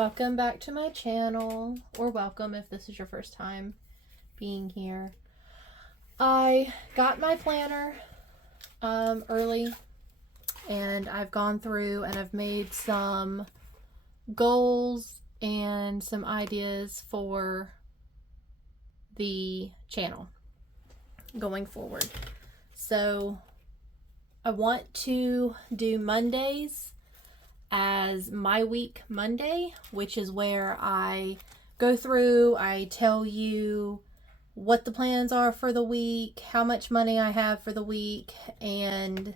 Welcome back to my channel, or welcome if this is your first time being here. I got my planner early, and I've gone through and I've made some goals and some ideas for the channel going forward. So I want to do Mondays as my week Monday, which is where I go through, I tell you what the plans are for the week, how much money I have for the week, and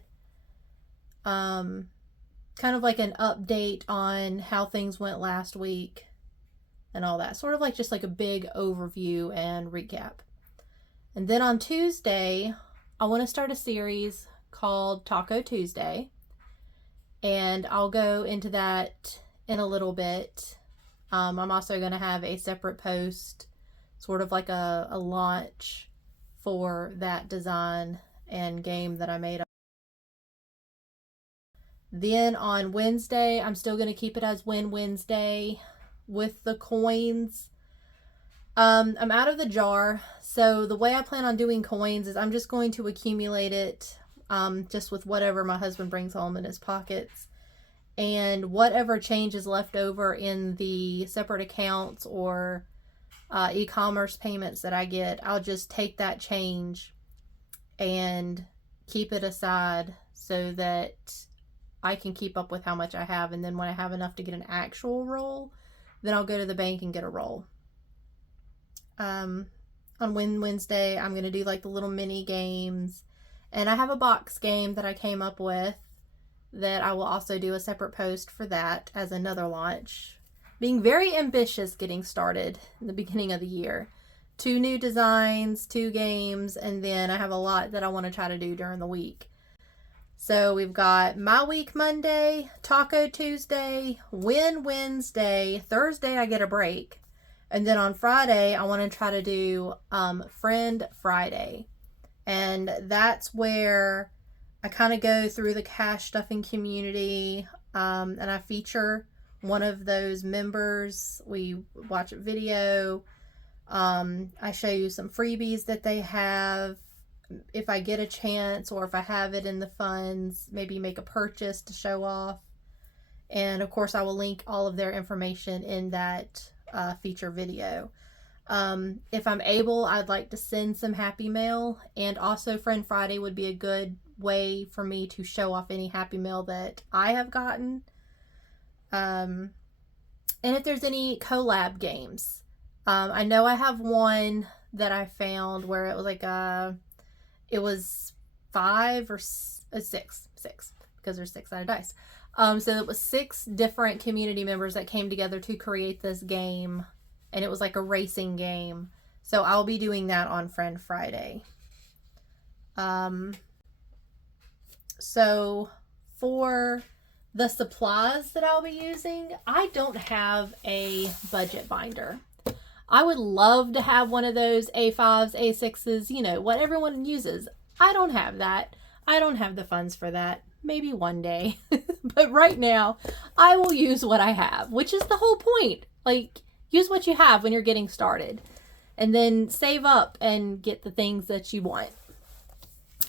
kind of like an update on how things went last week and all that. Sort of like just like a big overview and recap. And then on Tuesday, I want to start a series called Taco Tuesday. And I'll go into that in a little bit. I'm also going to have a separate post, sort of like a launch for that design and game that I made. Then on Wednesday, I'm still going to keep it as Win Wednesday with the coins. I'm out of the jar, so the way I plan on doing coins is I'm just going to accumulate it just with whatever my husband brings home in his pockets, and whatever change is left over in the separate accounts or e-commerce payments that I get, I'll just take that change and keep it aside so that I can keep up with how much I have, and then when I have enough to get an actual roll, then I'll go to the bank and get a roll. On Wednesday, I'm going to do like the little mini games. And I have a box game that I came up with that I will also do a separate post for that as another launch. Being very ambitious getting started in the beginning of the year. 2 new designs, 2 games, and then I have a lot that I want to try to do during the week. So we've got my week Monday, Taco Tuesday, Win Wednesday, Thursday I get a break. And then on Friday, I want to try to do Friend Friday. And that's where I kind of go through the cash stuffing community, and I feature one of those members. We watch a video. I show you some freebies that they have. If I get a chance, or if I have it in the funds, maybe make a purchase to show off. And of course, I will link all of their information in that feature video. If I'm able, I'd like to send some happy mail, and also Friend Friday would be a good way for me to show off any happy mail that I have gotten. And if there's any collab games, I know I have one that I found where it was like it was 5 or 6 because there's 6-sided dice. So it was 6 different community members that came together to create this game. And it was like a racing game. So I'll be doing that on Friend Friday. So for the supplies that I'll be using, I don't have a budget binder. I would love to have one of those A5s, A6s, you know, what everyone uses. I don't have that. I don't have the funds for that. Maybe one day. But right now, I will use what I have, which is the whole point. Like, use what you have when you're getting started, and then save up and get the things that you want.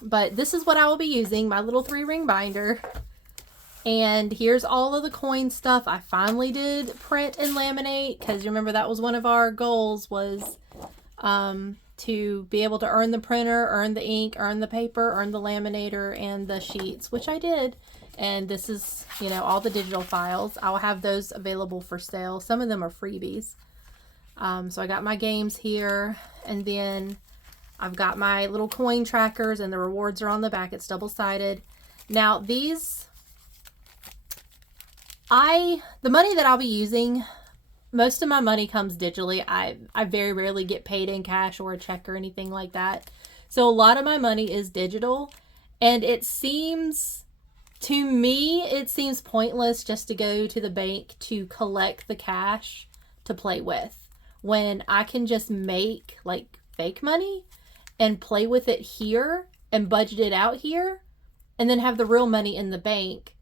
But this is what I will be using, my little 3-ring binder. And here's all of the coin stuff. I finally did print and laminate, because remember that was one of our goals, was to be able to earn the printer, earn the ink, earn the paper, earn the laminator, and the sheets, which I did. And this is, you know, all the digital files. I'll have those available for sale. Some of them are freebies. So I got my games here, and then I've got my little coin trackers, and the rewards are on the back. It's double-sided. Now these, the money that I'll be using, most of my money comes digitally. I very rarely get paid in cash or a check or anything like that. So a lot of my money is digital, and it seems pointless just to go to the bank to collect the cash to play with, when I can just make like fake money and play with it here and budget it out here, and then have the real money in the bank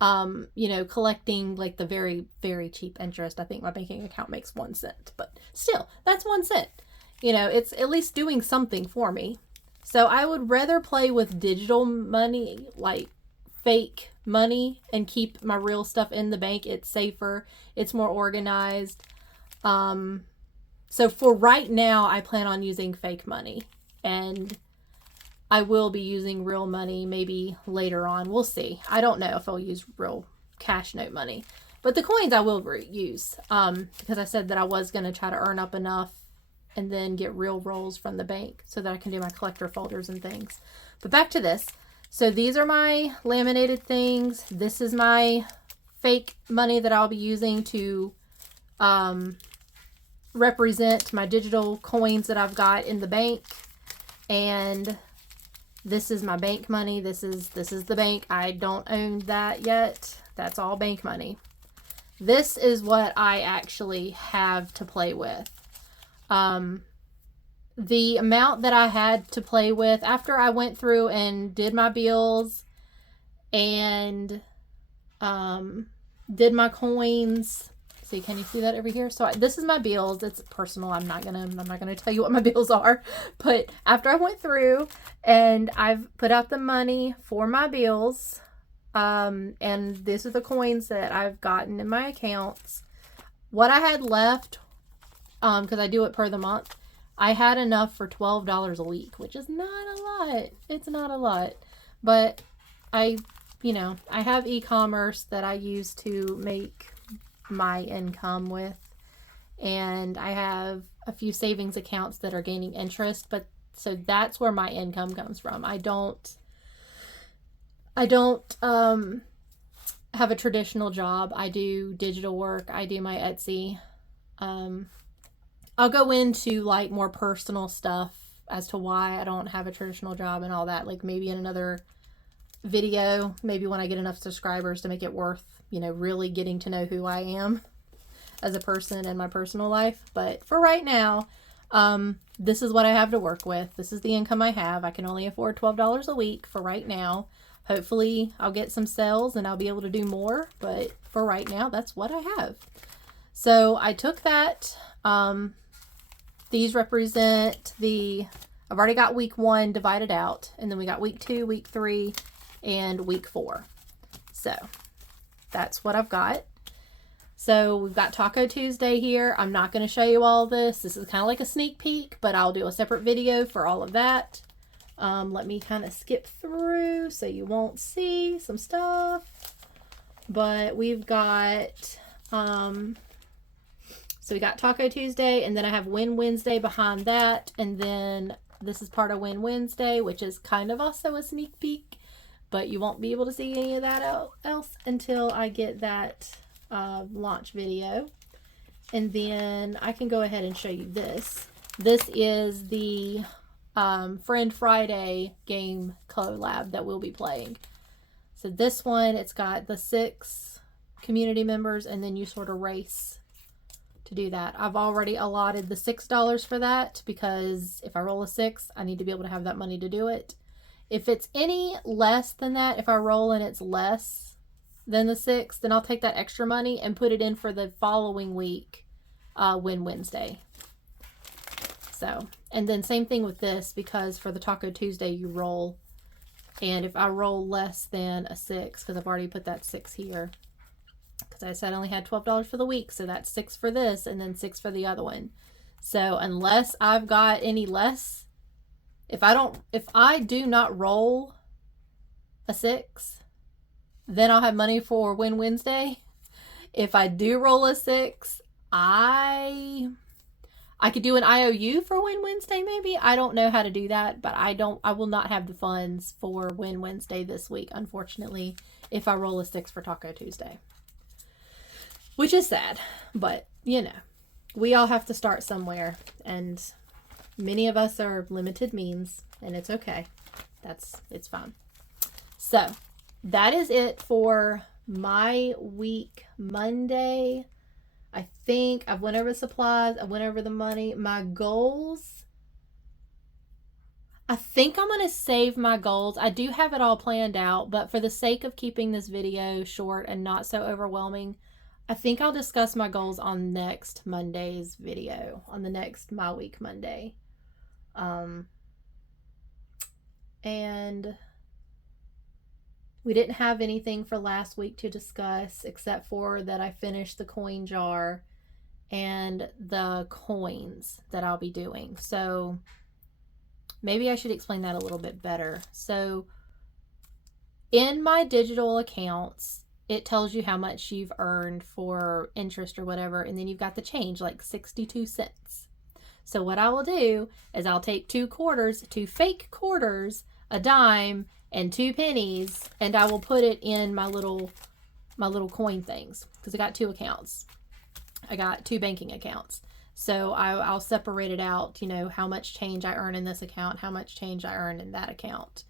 you know, collecting like the very, very cheap interest. I think my banking account makes 1 cent, but still, that's 1 cent. You know, it's at least doing something for me. So I would rather play with digital money, like fake money, and keep my real stuff in the bank. It's safer, it's more organized. So for right now, I plan on using fake money, and I will be using real money maybe later on. We'll see. I don't know if I'll use real cash note money, but the coins I will use, because I said that I was going to try to earn up enough and then get real rolls from the bank so that I can do my collector folders and things. But back to this. So these are my laminated things. This is my fake money that I'll be using to represent my digital coins that I've got in the bank. And this is my bank money. This is the bank. I don't own that yet. That's all bank money. This is what I actually have to play with. The amount that I had to play with after I went through and did my bills and did my coins. See, can you see that over here? So this is my bills. It's personal. I'm not gonna tell you what my bills are. But after I went through and I've put out the money for my bills, and these are the coins that I've gotten in my accounts. What I had left, because I do it per the month, I had enough for $12 a week, which is not a lot. It's not a lot, but I have e-commerce that I use to make my income with, and I have a few savings accounts that are gaining interest, but so that's where my income comes from. I don't have a traditional job. I do digital work. I do my Etsy. I'll go into like more personal stuff as to why I don't have a traditional job and all that, like maybe in another video, maybe when I get enough subscribers to make it worth, really getting to know who I am as a person in my personal life. But for right now, this is what I have to work with. This is the income I have. I can only afford $12 a week for right now. Hopefully I'll get some sales and I'll be able to do more, but for right now, that's what I have. So I took that. These represent I've already got week 1 divided out, and then we got week 2, week 3, and week 4. So that's what I've got. So we've got Taco Tuesday here. I'm not going to show you all this. This is kind of like a sneak peek, but I'll do a separate video for all of that. Let me kind of skip through so you won't see some stuff. But we've got, so we got Taco Tuesday, and then I have Win Wednesday behind that. And then this is part of Win Wednesday, which is kind of also a sneak peek, but you won't be able to see any of that else until I get that launch video. And then I can go ahead and show you this. This is the Friend Friday game collab that we'll be playing. So this one, it's got the 6 community members, and then you sort of race to do that. I've already allotted the $6 for that, because if I roll a 6, I need to be able to have that money to do it. If it's any less than that, if I roll and it's less than the 6, then I'll take that extra money and put it in for the following week, Win Wednesday. So, and then same thing with this, because for the Taco Tuesday you roll, and if I roll less than a 6, because I've already put that 6 here, because I said I only had $12 for the week, so that's 6 for this and then 6 for the other one. So unless I've got any less, if I do not roll a 6, then I'll have money for Win Wednesday. If I do roll a 6, I could do an IOU for Win Wednesday maybe. I don't know how to do that, but I will not have the funds for Win Wednesday this week, unfortunately, if I roll a 6 for Taco Tuesday. Which is sad, but we all have to start somewhere, and many of us are limited means, and it's okay. It's fine. So that is it for my week Monday. I think I've went over supplies. I went over the money. My goals, I think I'm going to save my goals. I do have it all planned out, but for the sake of keeping this video short and not so overwhelming, I think I'll discuss my goals on next Monday's video, on the next My Week Monday. And we didn't have anything for last week to discuss except for that I finished the coin jar and the coins that I'll be doing. So maybe I should explain that a little bit better. So in my digital accounts, it tells you how much you've earned for interest or whatever, and then you've got the change, like 62 cents. So what I will do is I'll take 2 quarters, 2 fake quarters, a dime, and 2 pennies, and I will put it in my little coin things, because I got 2 accounts. I got 2 banking accounts. So I'll separate it out, you know, how much change I earn in this account, how much change I earn in that account.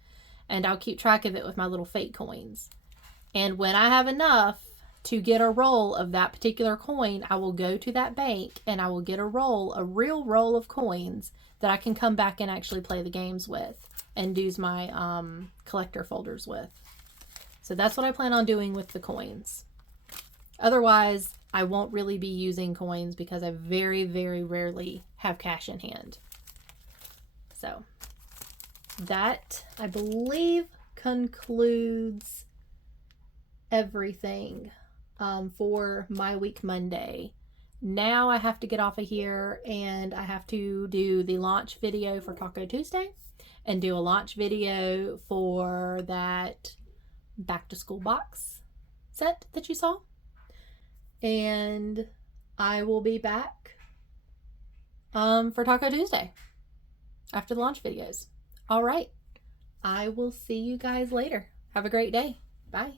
And I'll keep track of it with my little fake coins. And when I have enough to get a roll of that particular coin, I will go to that bank and I will get a real roll of coins that I can come back and actually play the games with and use my collector folders with. So that's what I plan on doing with the coins. Otherwise, I won't really be using coins because I very, very rarely have cash in hand. So that, I believe, concludes everything for My Week Monday. Now I have to get off of here and I have to do the launch video for Taco Tuesday and do a launch video for that back to school box set that you saw. And I will be back for Taco Tuesday after the launch videos. All right. I will see you guys later. Have a great day. Bye.